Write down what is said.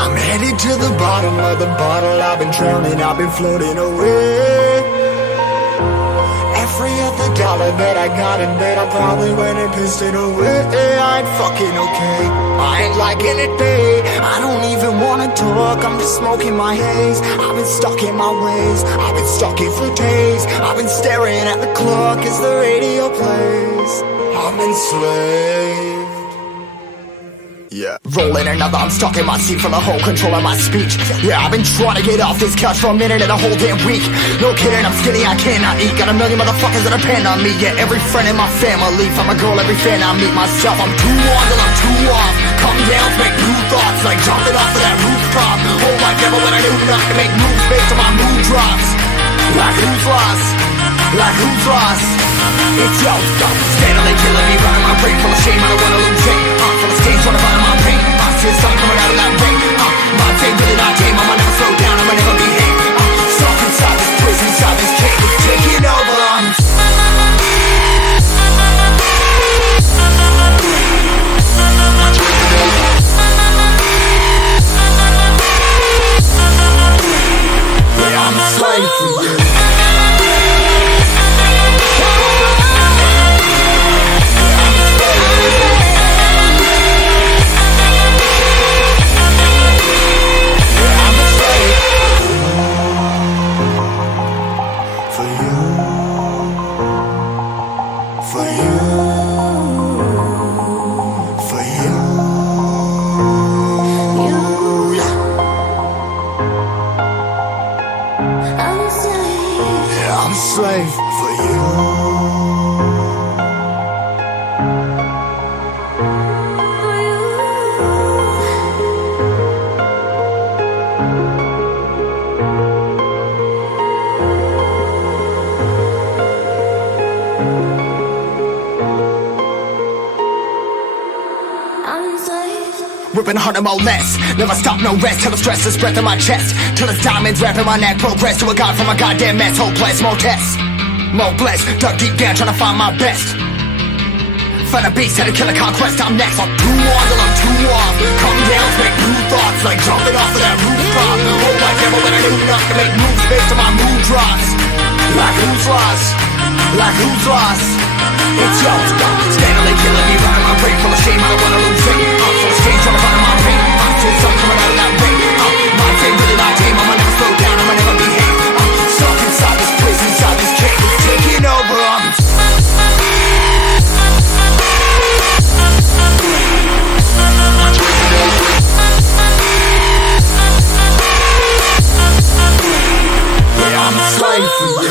I'm headed to the bottom of the bottle. I've been drowning, I've been floating away. Every other dollar that I got in bed, I probably went and pissed it away. I ain't fucking okay, I ain't liking it, babe. I don't even wanna talk, I'm just smoking my haze. I've been stuck in my ways, I've been stuck here for days. I've been staring at the clock as the radio plays. I'm enslaved. Yeah. Rolling another, I'm stuck in my seat for the whole control of my speech. Yeah, I've been trying to get off this couch for a minute and a whole damn week. No kidding, I'm skinny, I cannot eat. Got a million motherfuckers that depend on me. Yeah, every friend in my family, from a girl, every fan I meet myself. I'm too on till I'm too off. Come down, make new thoughts, like jumping off of that rooftop. Oh my devil, when I knew not to make moves based on my mood drops. Like who's lost? Like who's lost? It's yo, steadily killing me, running my brain full of shame. I don't wanna lose it, full of stage, trying to find my pain. I see the sun coming out of that rain. My day really not tame, I'ma never slow down, I'ma never behave. Stuck inside this prison, inside this cage, it's taking over. Yeah, I'm a slave for you. I'm a slave for you. Ripping harder, more less. Never stop, no rest. Till the stress is breath in my chest. Till the diamonds wrapping my neck. Progress to a god from a goddamn mess. Hopeless, more tests, more blessed. Dug deep down, trying to find my best. Find a beast, had to kill a conquest. I'm next. I'm too on till I'm too off. Come down, make new thoughts, like jumping off of that rooftop. Oh my devil, when I knew not to make moves based on my mood drops. Like who's lost? Like who's lost? It's yo, steadily killing me, running my brain full of shame. I don't wanna lose it. I'm full of stage, trying to find my pain. I see the sun coming out of that rain. My day really not tame, I'ma never slow down, I'ma never behave. Stuck inside this prison, inside this cage, it's taking over. Yeah, I'm a slave for you.